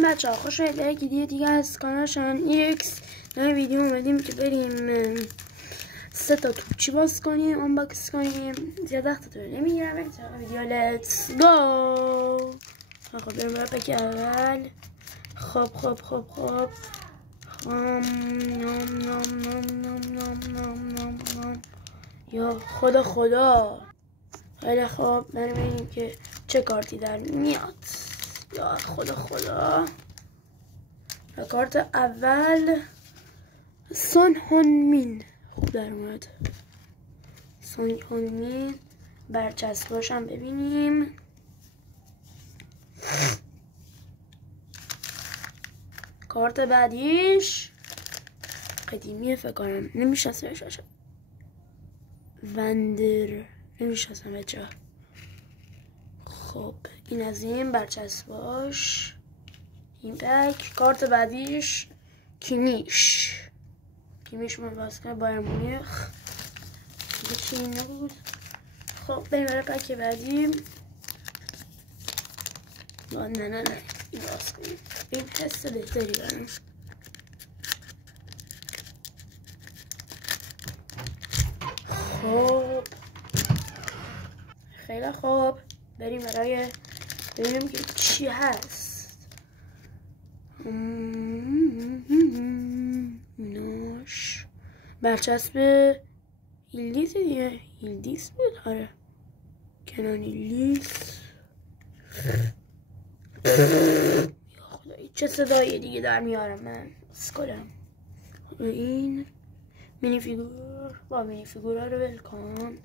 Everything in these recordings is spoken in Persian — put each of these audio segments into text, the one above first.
بچه ها خوش آمدید به یک ویدیو دیگه از کانال شایان ایکس. در ویدیو اومدیم که بریم 3 تا توپچی باز کنیم، آنباکس کنیم. زیاد وقتتون نمیگیرم، بریم سراغ ویدیو. لیتس گو. خب بریم برای پک اول. خب نام یا خدا. خیلی خوب، بریم ببینیم که چه کارتی در میاد. یا خدا. و کارت اول سون هون مین خوب در اومد. سون هون مین برچسباش هم ببینیم. کارت بعدیش قدیمیه فکر کنم، نمیشناسمش. وندر نمیشناسم بچه. خب این از این برچسباش. این پک. کارت بعدیش کیمیش من بازیکن بایر مونیخ. چی نبود. خب بریم برای پک بعدی. نه این باز کنیم، این حس بهتری بریم. خب خیلی خوب، بریم برای ببینیم که چی هست. نوش برچسب هیلدیس دیگه. هیلدیس بود. آره کنان هیلدیس. یا خدایی چه صدایی دیگه در میارم من. اسکلم. این مینی فیگور. با مینی فیگورا رو ولکن.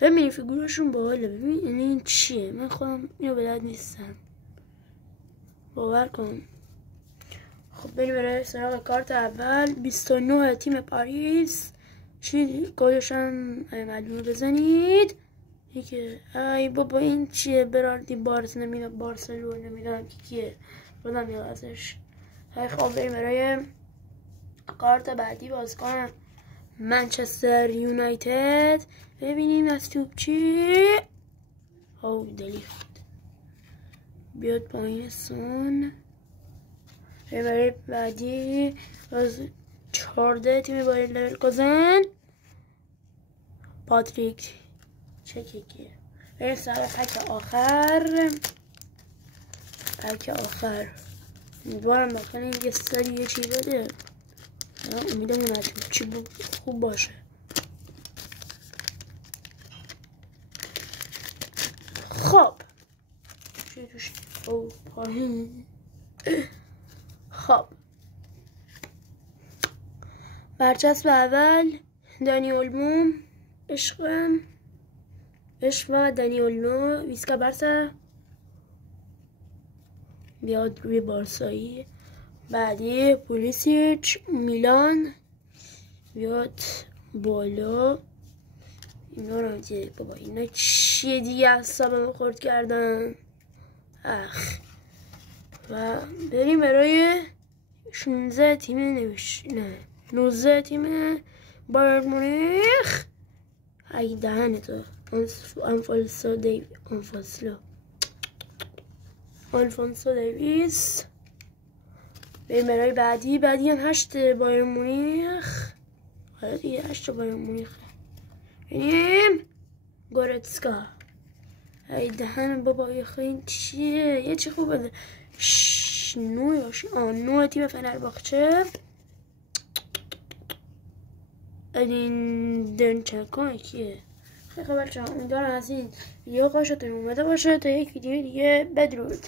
مینی فیگوراشون باحاله. ببین این چیه، من خودم اینو بلد نیستم، باور کن. خب بریم برای سراغ کارت اول. 29 تیم پاریس. چی کدش هم معلومه بزنید دیگه. ای بابا این چیه؟ براردی بارس نمیدونم، بارسلون نمیدونم که کیه، بودم یاد ازش. خب بریم برای کارت بعدی. باز کنم منچستر یونایتد. ببینیم از توپ چی. او دلیخت بیاد پایین سون. برای بعدی از 14 تیم بایر لورکوزن. پاتریک چکیه. برای سر پک آخر. امیدوارم داخل این یه سری یه چی بده. امیدمون از چی خوب باشه. خب چی توش؟ او پایین. خب برچسب اول دانی اولمو. عشق و دانی اولمو ویسکا بارسا بیاد روی بارسایی. بعدی پولیسیچ میلان بیاد بالا. اینا رو دیگه بابا اینا چیه دیگه، اعصابمو خورد کردن. و بریم برای 16 تیم 19 تیم بایر مونیخ. ای دهنه تو آلفونسو دیویس. بریم برای بعدی هم 8 بایر مونیخ. حالا دیگه 8 بایر مونیخ. بریم گورتسکا. ای دهن بابا این چیه؟ یه چی خوب بده. 9 تیم فنرباخچه. این دنچکو کیه؟ خیلی خب بچه‌ها، امیدوارم از این ویدیو خوشتون اومده باشه. تا یک ویدیو دیگه بدرود.